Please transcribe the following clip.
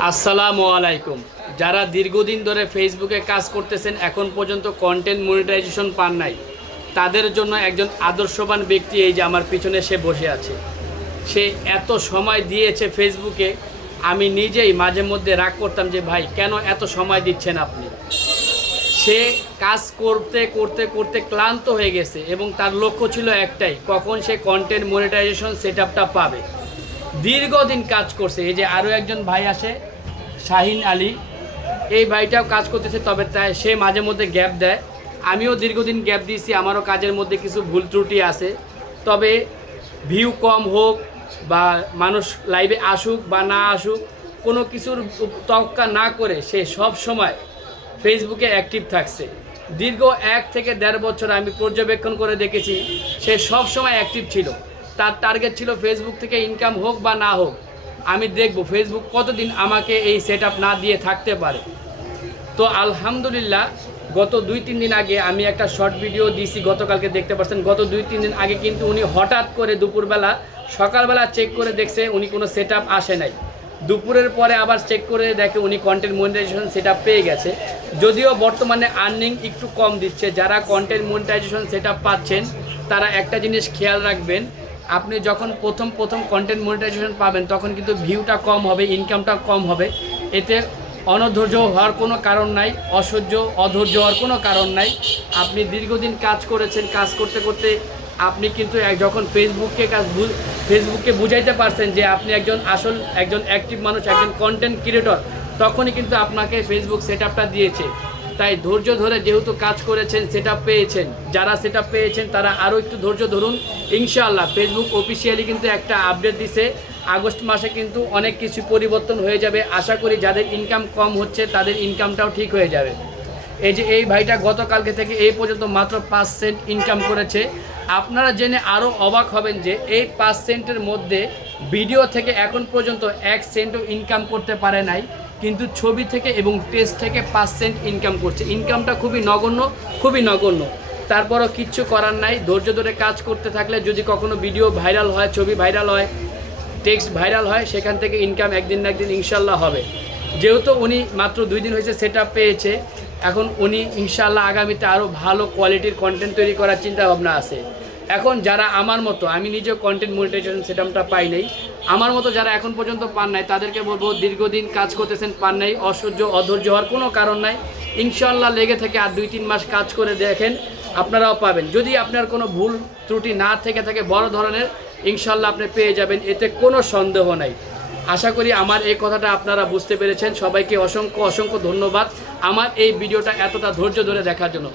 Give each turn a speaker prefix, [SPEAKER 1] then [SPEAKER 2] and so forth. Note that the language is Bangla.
[SPEAKER 1] আসসালামু আলাইকুম। যারা দীর্ঘদিন ধরে ফেসবুকে কাজ করতেছেন, এখন পর্যন্ত কন্টেন্ট মনিটাইজেশন পান নাই, তাদের জন্য একজন আদর্শবান ব্যক্তি এই যে আমার পিছনে সে বসে আছে। সে এত সময় দিয়েছে ফেসবুকে আমি নিজেই মাঝে মধ্যে রাগ করতাম যে, ভাই, কেন এত সময় দিচ্ছেন আপনি? সে কাজ করতে করতে করতে ক্লান্ত হয়ে গেছে এবং তার লক্ষ্য ছিল একটাই, কখন সে কন্টেন্ট মনিটাইজেশন সেট পাবে। দীর্ঘদিন কাজ করছে। এই যে আরও একজন ভাই আসে শাহিন আলী। এই ভাইটাও কাজ করতেছে, তবে তাই সে মাঝে মধ্যে গ্যাপ দেয়। আমিও দীর্ঘদিন গ্যাপ দিয়েছি, আমারও কাজের মধ্যে কিছু ভুল ত্রুটি আছে। তবে ভিউ কম হোক বা মানুষ লাইভে আসুক বা না আসুক, কোনো কিছুর তক্কা না করে সে সব সময় ফেসবুকে অ্যাক্টিভ থাকছে। দীর্ঘ এক থেকে দেড় বছর আমি পর্যবেক্ষণ করে দেখেছি, সে সব সময় অ্যাক্টিভ ছিল। তার টার্গেট ছিল ফেসবুক থেকে ইনকাম হোক বা না হোক, আমি দেখব ফেসবুক কতদিন আমাকে এই সেট না দিয়ে থাকতে পারে। তো আলহামদুলিল্লাহ, গত দুই, তিন দিন আগে আমি একটা শর্ট ভিডিও দিছি, গতকালকে দেখতে পাচ্ছেন গত দুই, তিন দিন আগে কিন্তু উনি হঠাৎ করে দুপুরবেলা, সকালবেলা চেক করে দেখছে উনি কোনো সেট আসে নাই। দুপুরের পরে আবার চেক করে দেখে উনি কন্টেন্ট মনিটাইজেশন সেট পেয়ে গেছে। যদিও বর্তমানে আর্নিং একটু কম দিচ্ছে, যারা কন্টেন্ট মনিটাইজেশন সেট পাচ্ছেন, তারা একটা জিনিস খেয়াল রাখবেন আপনি যখন প্রথম প্রথম কন্টেন্ট মনিটাইজেশন পাবেন, তখন কিন্তু ভিউটা কম হবে ইনকামটা কম হবে। এতে অনধৈর্য হওয়ার কোনো কারণ নাই, অসহ্য, অধৈর্য হওয়ার কোনো কারণ নাই। আপনি দীর্ঘদিন কাজ করেছেন, কাজ করতে করতে আপনি কিন্তু যখন ফেসবুককে কাজ ফেসবুককে বুঝাইতে পারছেন যে আপনি একজন আসল, একজন অ্যাক্টিভ মানুষ, একজন কন্টেন্ট ক্রিয়েটর তখনই কিন্তু আপনাকে ফেসবুক সেট দিয়েছে। তাই ধৈর্য ধরে যেহেতু কাজ করেছেন, সেট পেয়েছেন। যারা সেট পেয়েছেন, তারা আরও একটু ধৈর্য ধরুন। ইনশাআল্লাহ ফেসবুক অফিসিয়ালি কিন্তু একটা আপডেট দিছে। আগস্ট মাসে কিন্তু অনেক কিছু পরিবর্তন হয়ে যাবে। আশা করি যাদের ইনকাম কম হচ্ছে, তাদের ইনকামটাও ঠিক হয়ে যাবে। এই যে এই ভাইটা গতকালকে থেকে এই পর্যন্ত মাত্র পাঁচ সেন্ট ইনকাম করেছে। আপনারা জেনে আরও অবাক হবেন যে এই পাঁচ সেন্টের মধ্যে ভিডিও থেকে এখন পর্যন্ত এক সেন্টও ইনকাম করতে পারে নাই। কিন্তু ছবি থেকে এবং টেস্ট থেকে পাঁচ ইনকাম করছে। ইনকামটা খুবই নগণ্য খুবই নগণ্য। তারপরও কিচ্ছু করার নাই। ধৈর্য ধরে কাজ করতে থাকলে যদি কখনো ভিডিও ভাইরাল হয়, ছবি ভাইরাল হয় টেক্সট ভাইরাল হয়, সেখান থেকে ইনকাম একদিন না একদিন ইনশাল্লাহ হবে। যেহেতু উনি মাত্র দুই দিন হয়েছে সেট পেয়েছে, এখন উনি ইনশাল্লাহ আগামীতে আরও ভালো কোয়ালিটির কন্টেন্ট তৈরি করার চিন্তাভাবনা আছে। এখন যারা আমার মতো, আমি নিজেও কন্টেন্ট মনিটাইজেশন সেটামটা পাই নাই, আমার মতো যারা এখন পর্যন্ত পান নাই, তাদেরকে বলব দীর্ঘদিন কাজ করতেছেন, পান নাই, অসহ্য, অধৈর্য হওয়ার কোনো কারণ নাই। ইনশাল্লাহ লেগে থেকে আর দুই তিন মাস কাজ করে দেখেন, আপনারাও পাবেন। যদি আপনার কোনো ভুল ত্রুটি না থেকে থাকে, বড় ধরনের ইনশাল্লাহ আপনি পেয়ে যাবেন, এতে কোনো সন্দেহ নাই। আশা করি আমার এই কথাটা আপনারা বুঝতে পেরেছেন। সবাইকে অসংখ্য অসংখ্য ধন্যবাদ আমার এই ভিডিওটা এতটা ধৈর্য ধরে দেখার জন্য।